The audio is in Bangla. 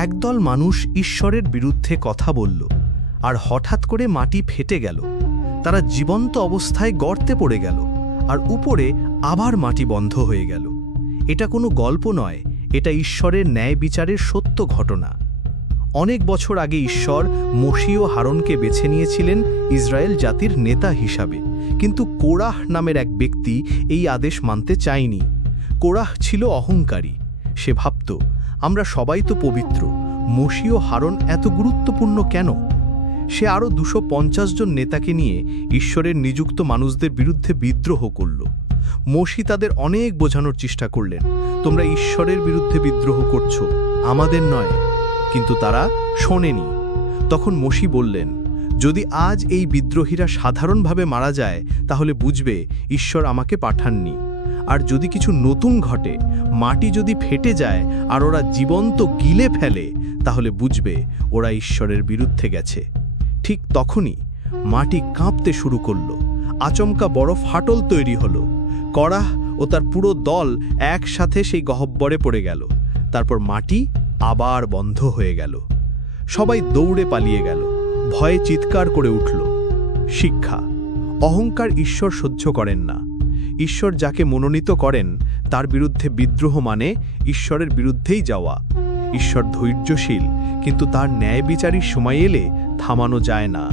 একদল মানুষ ঈশ্বরের বিরুদ্ধে কথা বলল, আর হঠাৎ করে মাটি ফেটে গেল। তারা জীবন্ত অবস্থায় গর্তে পড়ে গেল, আর উপরে আবার মাটি বন্ধ হয়ে গেল। এটা কোনো গল্প নয়, এটা ঈশ্বরের ন্যায় বিচারের সত্য ঘটনা। অনেক বছর আগে ঈশ্বর মোশি ও হারনকে বেছে নিয়েছিলেন ইসরায়েল জাতির নেতা হিসাবে, কিন্তু কোরাহ নামের এক ব্যক্তি এই আদেশ মানতে চায়নি। কোরাহ ছিল অহংকারী। সে ভাবত, আমরা সবাই তো পবিত্র, মোশি ও হারন এত গুরুত্বপূর্ণ কেন? সে আরও 250 জন নেতাকে নিয়ে ঈশ্বরের নিযুক্ত মানুষদের বিরুদ্ধে বিদ্রোহ করল। মোশি তাদের অনেক বোঝানোর চেষ্টা করলেন, তোমরা ঈশ্বরের বিরুদ্ধে বিদ্রোহ করছো, আমাদের নয়। কিন্তু তারা শোনেনি। তখন মোশি বললেন, যদি আজ এই বিদ্রোহীরা সাধারণভাবে মারা যায়, তাহলে বুঝবে ঈশ্বর আমাকে পাঠাননি। আর যদি কিছু নতুন ঘটে, মাটি যদি ফেটে যায় আর ওরা জীবন্ত গিলে ফেলে, তাহলে বুঝবে ওরা ঈশ্বরের বিরুদ্ধে গেছে। ঠিক তখনই মাটি কাঁপতে শুরু করল। আচমকা বড় ফাটল তৈরি হলো। কোরাহ ও তার পুরো দল একসাথে সেই গহ্বরে পড়ে গেল। তারপর মাটি আবার বন্ধ হয়ে গেল। সবাই দৌড়ে পালিয়ে গেল, ভয়ে চিৎকার করে উঠল। শিক্ষা: অহংকার ঈশ্বর সহ্য করেন না। ঈশ্বর যাকে মনোনীত করেন তার বিরুদ্ধে বিদ্রোহ মানে ঈশ্বরের বিরুদ্ধেই যাওয়া। ঈশ্বর ধৈর্যশীল, কিন্তু তার ন্যায় বিচারের সময় এলে থামানো যায় না।